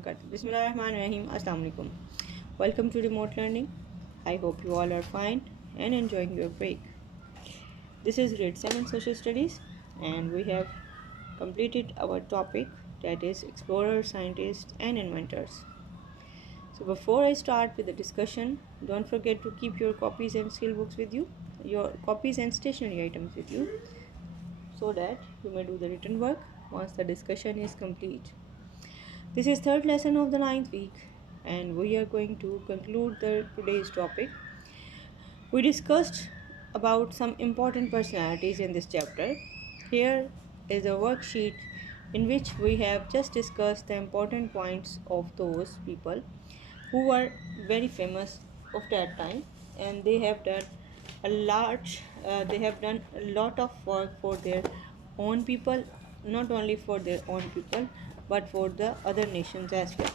Bismillahirrahmanirrahim. Assalamu alaikum. Welcome to remote learning. I hope you all are fine and enjoying your break. This is grade 7 social studies and we have completed our topic, that is explorers, scientists and inventors. So before I start with the discussion, don't forget to keep your copies and skill books with you, your copies and stationery items with you, so that you may do the written work once the discussion is complete. This is third lesson of the ninth week and we are going to conclude today's topic. We discussed about some important personalities in this chapter. Here is a worksheet in which we have just discussed the important points of those people who were very famous of that time, and they have done a lot of work for their own people, not only for their own people but for the other nations as well.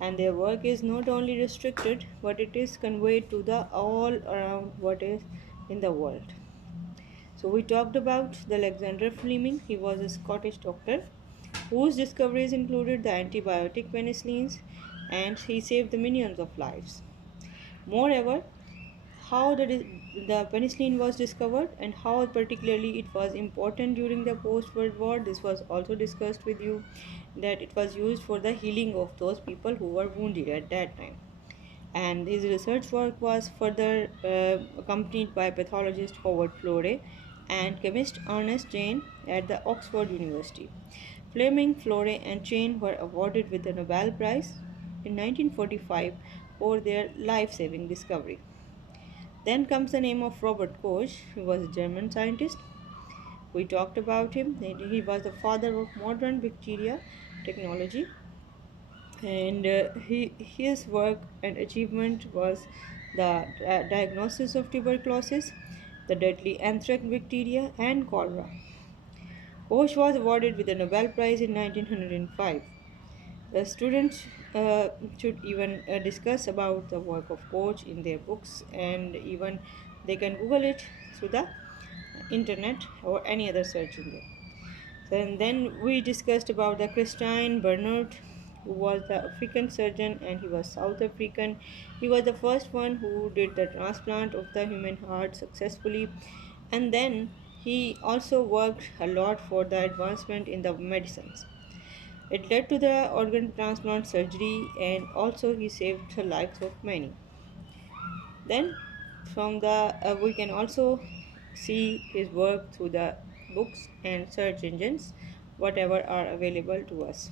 And their work is not only restricted but it is conveyed to the all around what is in the world. So we talked about the Alexander Fleming. He was a Scottish doctor whose discoveries included the antibiotic penicillins, and he saved the millions of lives. Moreover, how the penicillin was discovered and how particularly it was important during the post-World War, this was also discussed with you, that it was used for the healing of those people who were wounded at that time. And his research work was further accompanied by pathologist Howard Florey and chemist Ernest Chain at the Oxford University. Fleming, Florey, and Chain were awarded with the Nobel Prize in 1945 for their life-saving discovery. Then comes the name of Robert Koch, who was a German scientist. We talked about him. He was the father of modern bacteria technology, and his work and achievement was the diagnosis of tuberculosis, the deadly anthrax bacteria, and cholera. Koch was awarded with the Nobel Prize in 1905. The students should even discuss about the work of Koch in their books, and even they can Google it through the internet or any other search engine. And then we discussed about the Christian Bernard, who was the African surgeon and he was South African. He was the first one who did the transplant of the human heart successfully, and then he also worked a lot for the advancement in the medicines. It led to the organ transplant surgery, and also he saved the lives of many. Then from the we can also see his work through the books and search engines, whatever are available to us.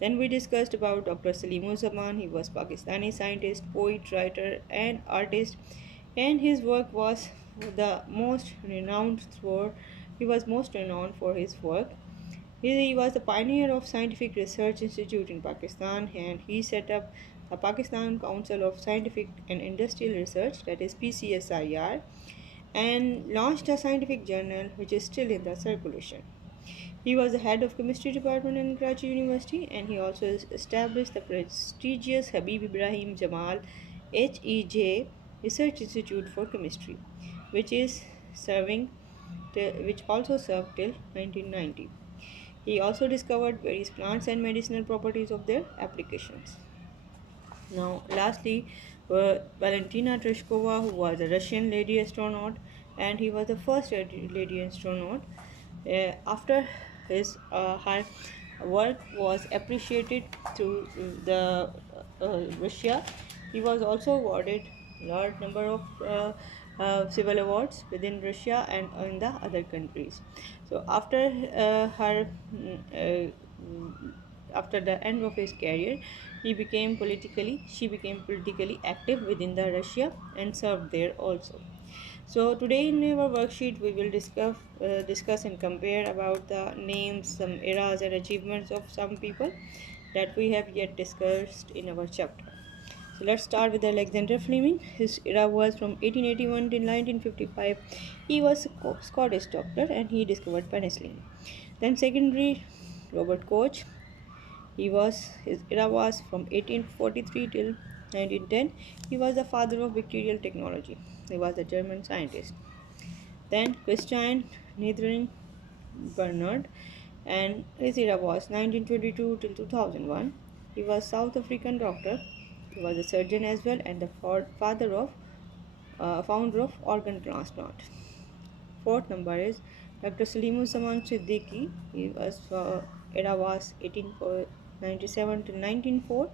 Then we discussed about Dr. Salimur Zaman. He was Pakistani scientist, poet, writer, and artist, and his work was the most renowned for. He was most renowned for his work. He was the pioneer of Scientific Research Institute in Pakistan, and he set up the Pakistan Council of Scientific and Industrial Research, that is PCSIR, and launched a scientific journal which is still in the circulation. He was the head of chemistry department in Karachi University, and he also established the prestigious Habib Ibrahim Jamal HEJ Research Institute for Chemistry, which is which also served till 1990. He also discovered various plants and medicinal properties of their applications. Now, lastly, Valentina Tereshkova, who was a Russian lady astronaut, and he was the first lady astronaut. After her work was appreciated to the Russia, he was also awarded large number of civil awards within Russia and in the other countries. So after the end of his career, she became politically active within the Russia and served there also. So today in our worksheet we will discuss and compare about the names, some eras and achievements of some people that we have yet discussed in our chapter. So let's start with Alexander Fleming. His era was from 1881 to 1955. He was a Scottish doctor and he discovered penicillin. Then secondary, Robert Koch. His era was from 1843 till 1910. He was the father of bacterial technology. He was a German scientist. Then Christian Niederin Bernard, and his era was 1922 till 2001. He was South African doctor. He was a surgeon as well and the father of founder of organ transplant. Fourth number is Dr. Salimus Siddiqui. He was era was 1897 to 1904,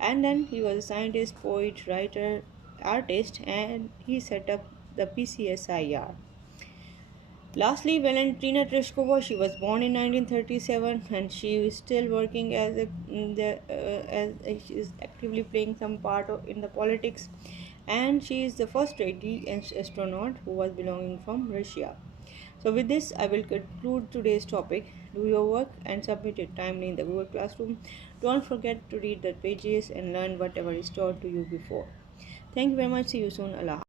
and then he was a scientist, poet, writer, artist, and he set up the PCSIR. Lastly, Valentina Tereshkova, she was born in 1937 and she is still working as she is actively playing some part in the politics, and she is the first lady astronaut who was belonging from Russia. So with this, I will conclude today's topic. Do your work and submit it timely in the Google Classroom. Don't forget to read the pages and learn whatever is taught to you before. Thank you very much. See you soon. Allah.